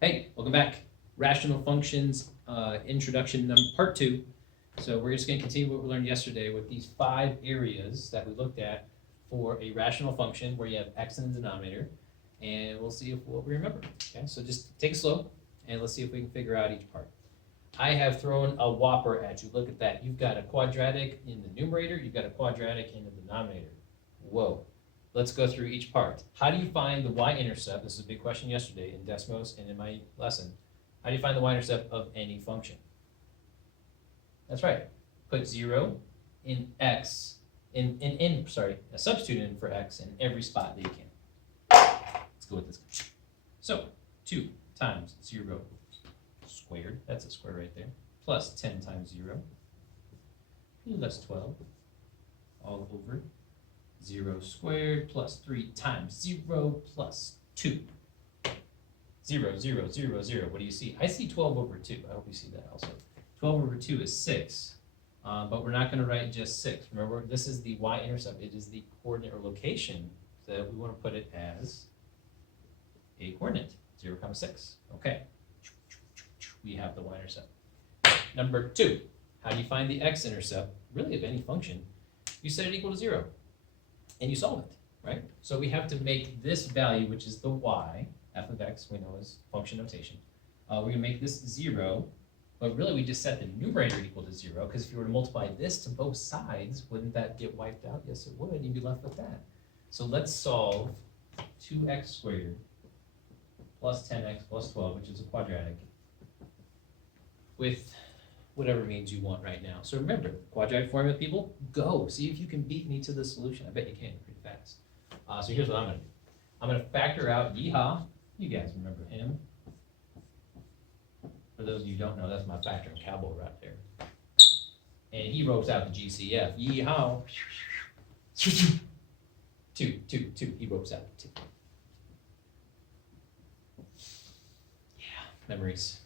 Hey, welcome back. Rational functions, introduction part 2. So we're just going to continue what we learned yesterday with these 5 areas that we looked at for a rational function where you have x in the denominator, and we'll see what we remember. Okay, so just take it slow, and let's see if we can figure out each part. I have thrown a whopper at you. Look at that. You've got a quadratic in the numerator. You've got a quadratic in the denominator. Whoa. Let's go through each part. How do you find the y-intercept? This is a big question yesterday in Desmos and in my lesson. How do you find the y-intercept of any function? That's right. Put 0 in x, substitute in for x in every spot that you can. Let's go with this guy. So 2 times 0 squared, that's a square right there, plus 10 times 0, that's 12, all over 0 squared plus 3 times 0 plus 2. 0, 0, 0, 0. What do you see? I see 12 over 2. I hope you see that also. 12 over 2 is 6, but we're not going to write just 6. Remember, this is the y-intercept. It is the coordinate or location that we want to put it as a coordinate, 0, 6. Okay. We have the y-intercept. Number 2, how do you find the x-intercept, really of any function? You set it equal to 0. And you solve it, right? So we have to make this value, which is the y, f of x, we know is function notation. We're going to make this 0, but really we just set the numerator equal to 0, because if you were to multiply this to both sides, wouldn't that get wiped out? Yes, it would. You'd be left with that. So let's solve 2x squared plus 10x plus 12, which is a quadratic, with whatever means you want right now. So remember, quadratic formula, people, go. See if you can beat me to the solution. I bet you can pretty fast. So here's what I'm going to do. I'm going to factor out yeehaw. You guys remember him. For those of you who don't know, that's my factoring cowboy right there. And he ropes out the GCF. Yeehaw. 2. He ropes out 2. Yeah, memories.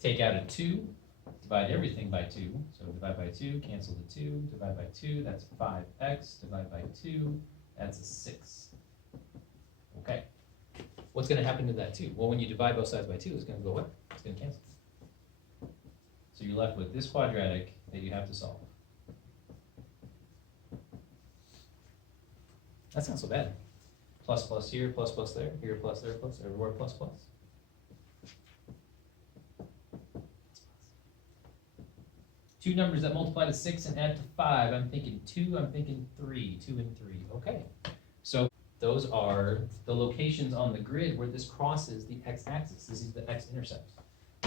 Take out a 2. Divide everything by 2. So divide by 2, cancel the 2, divide by 2, that's 5x, divide by 2, that's a 6. Okay. What's going to happen to that 2? Well, when you divide both sides by 2, it's going to go what? It's going to cancel. So you're left with this quadratic that you have to solve. That's not so bad. Plus plus here, plus plus there, here plus there, plus everywhere plus plus. Two numbers that multiply to 6 and add to 5. I'm thinking 2, I'm thinking 3. 2 and 3. Okay. So those are the locations on the grid where this crosses the x-axis. This is the x-intercept.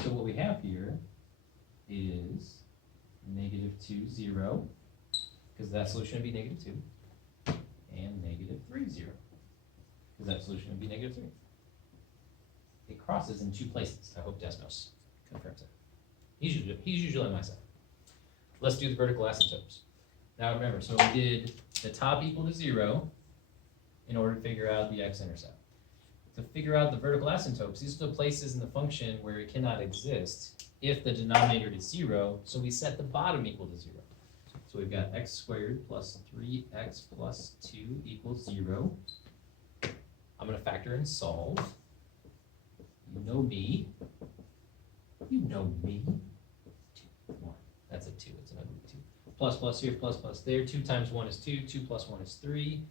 So what we have here is -2, 0, because that solution would be -2, and -3, 0, because that solution would be -3. It crosses in 2 places. I hope Desmos confirms it. He's usually on my side. Let's do the vertical asymptotes. Now remember, so we did the top equal to 0 in order to figure out the x-intercept. To figure out the vertical asymptotes, these are the places in the function where it cannot exist if the denominator is 0, so we set the bottom equal to 0. So we've got x squared plus 3x plus 2 equals 0. I'm going to factor and solve. You know me. You know me. 2, 1. That's a 2. It's an ugly 2. Plus plus here, plus plus there. 2 times 1 is 2. 2 plus 1 is 3.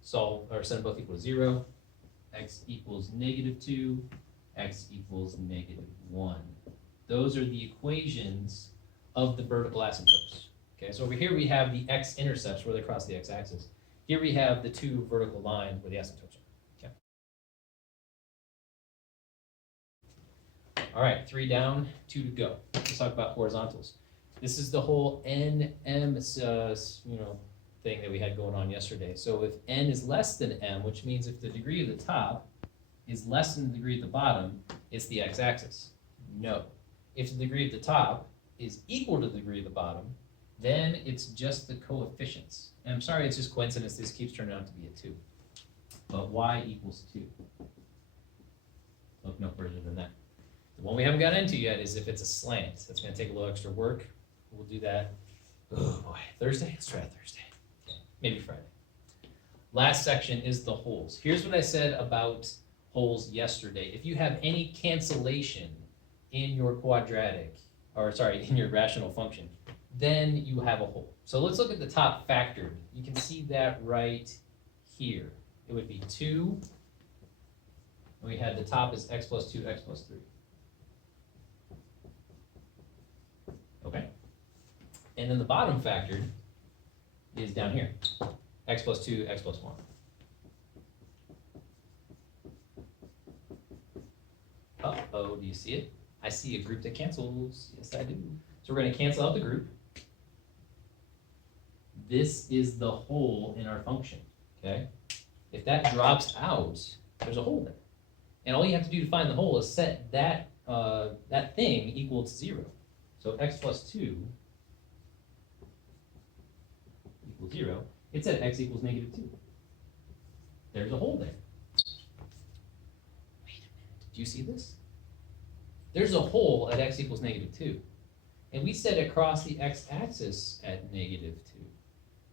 Solve, or set them both equal to 0. X equals -2. X equals -1. Those are the equations of the vertical asymptotes. Okay, so over here we have the x-intercepts where they cross the x-axis. Here we have the 2 vertical lines where the asymptotes are. Okay. All right, 3 down, 2 to go. Let's talk about horizontals. This is the whole NM, thing that we had going on yesterday. So if n is less than m, which means if the degree of the top is less than the degree of the bottom, it's the x-axis. No. If the degree of the top is equal to the degree of the bottom, then it's just the coefficients. And I'm sorry, it's just coincidence this keeps turning out to be a 2. But y equals 2. Look no further than that. The one we haven't got into yet is if it's a slant. That's going to take a little extra work. We'll do that, oh boy, Thursday? Let's try it Thursday. Okay. Maybe Friday. Last section is the holes. Here's what I said about holes yesterday. If you have any cancellation in your quadratic, or sorry, in your rational function, then you have a hole. So let's look at the top factored. You can see that right here. It would be 2. And we had the top is x plus 2, x plus 3. Okay? And then the bottom factored is down here. X plus 2, x plus 1. Uh-oh, do you see it? I see a group that cancels. Yes, I do. So we're going to cancel out the group. This is the hole in our function, okay? If that drops out, there's a hole there. And all you have to do to find the hole is set that, that thing equal to 0. So x plus 2 equals 0. It said x equals negative 2. There's a hole there. Wait a minute. Do you see this? There's a hole at x equals negative 2. And we set it across the x-axis at negative 2.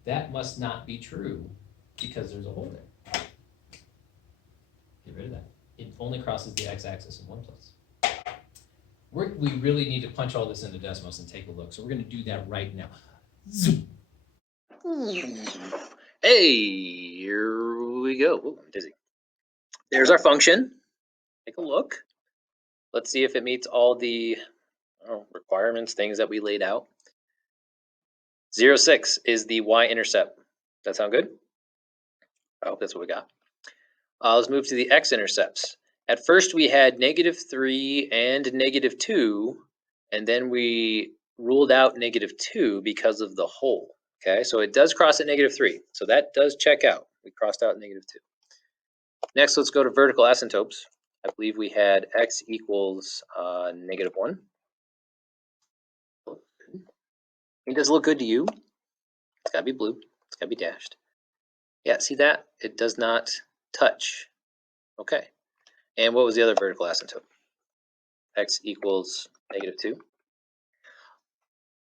That must not be true because there's a hole there. Get rid of that. It only crosses the x-axis in one place. We really need to punch all this into Desmos and take a look. So we're going to do that right now. Zoom. Hey, here we go. Ooh, I'm dizzy. There's our function. Take a look. Let's see if it meets all the requirements, things that we laid out. 0, 6 is the y-intercept. That sound good? I hope that's what we got. Let's move to the x-intercepts. At first we had -3 and -2, and then we ruled out -2 because of the hole. Okay, so it does cross at -3, so that does check out. We crossed out -2. Next, let's go to vertical asymptotes. I believe we had x equals -1. It does look good to you. It's gotta be blue. It's gotta be dashed. Yeah, see that? It does not touch. Okay. And what was the other vertical asymptote? X equals -2.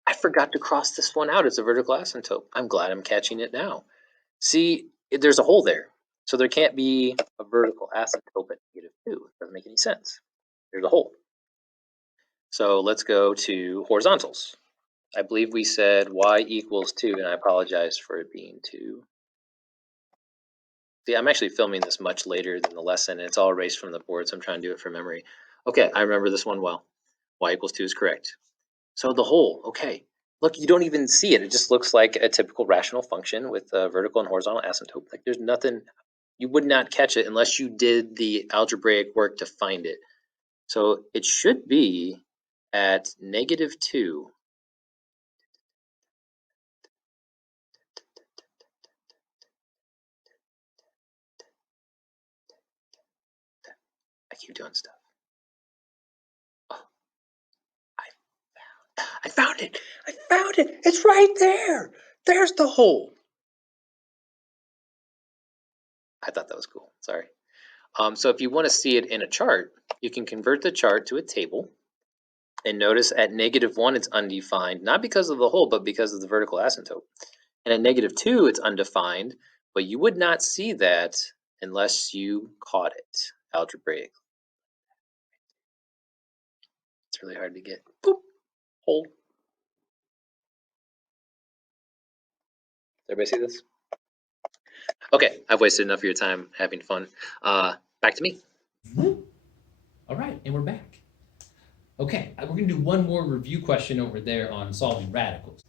I forgot to cross this one out as a vertical asymptote. I'm glad I'm catching it now. See, there's a hole there. So there can't be a vertical asymptote at -2. It doesn't make any sense. There's a hole. So let's go to horizontals. I believe we said y equals 2, and I apologize for it being 2. See, I'm actually filming this much later than the lesson, and it's all erased from the board, so I'm trying to do it from memory. Okay, I remember this one well. Y equals 2 is correct. So the hole, okay. Look, you don't even see it. It just looks like a typical rational function with a vertical and horizontal asymptote. Like there's nothing, you would not catch it unless you did the algebraic work to find it. So it should be at -2. I keep doing stuff. Oh, I found it. I found it. It's right there. There's the hole. I thought that was cool. Sorry. So if you want to see it in a chart, you can convert the chart to a table. And notice at -1, it's undefined, not because of the hole, but because of the vertical asymptote. And at -2, it's undefined, but you would not see that unless you caught it algebraic. It's really hard to get. Boop, hole. Everybody see this? Okay, I've wasted enough of your time having fun. Back to me. All right, and we're back. Okay, we're going to do one more review question over there on solving radicals.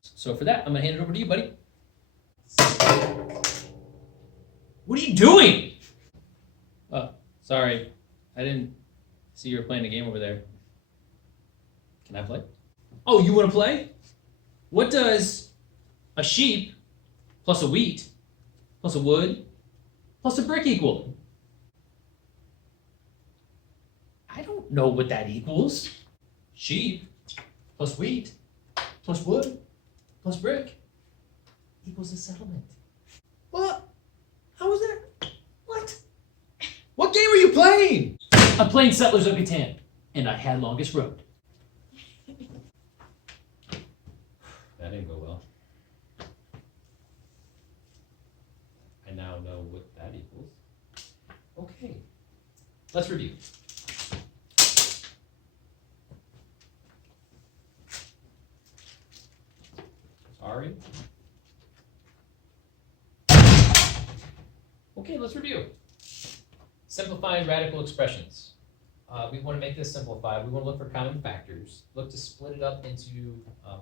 So for that, I'm going to hand it over to you, buddy. What are you doing? Oh, sorry. I didn't see you were playing a game over there. Can I play? Oh, you want to play? What does a sheep plus a wheat plus a wood plus a brick equal? I don't know what that equals. Sheep plus wheat plus wood plus brick equals a settlement. What? How is that? What? What game are you playing? I'm playing Settlers of Catan, and I had longest road. That didn't go well. I now know what that equals. Okay, let's review. Sorry. Okay, let's review. Simplifying radical expressions. We want to make this simplified. We want to look for common factors. Look to split it up into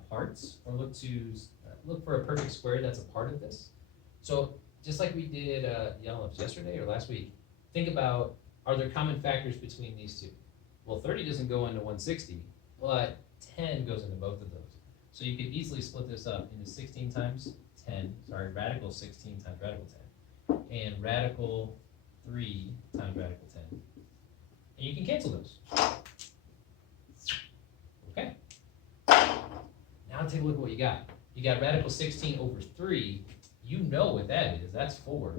parts, or look for a perfect square that's a part of this. So just like we did yellow yesterday or last week, think about, are there common factors between these two? Well, 30 doesn't go into 160, but 10 goes into both of those. So you could easily split this up into 16 times 10, radical 16 times radical 10, and radical 3 times radical 10. And you can cancel those. Okay. Now take a look at what you got. You got radical 16 over 3. You know what that is. That's 4.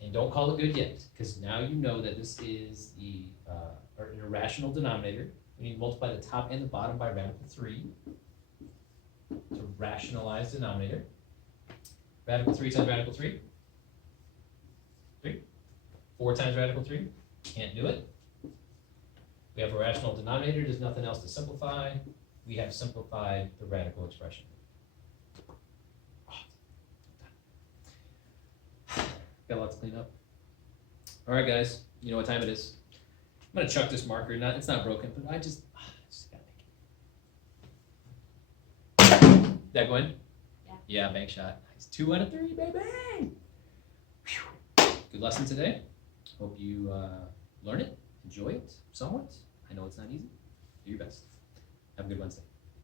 And don't call it good yet, because now you know that this is an irrational denominator. We need to multiply the top and the bottom by radical 3 to rationalize denominator. Radical 3 times radical 3. 3. 4 times radical 3. Can't do it. We have a rational denominator. There's nothing else to simplify. We have simplified the radical expression. Got a lot to clean up. All right, guys. You know what time it is. I'm gonna chuck this marker. It's not broken, but I just gotta make it. Did that go in? Yeah. Yeah, bank shot. Nice. 2 out of 3, baby. Whew. Good lesson today. Hope you learn it, enjoy it somewhat. I know it's not easy. Do your best. Have a good Wednesday.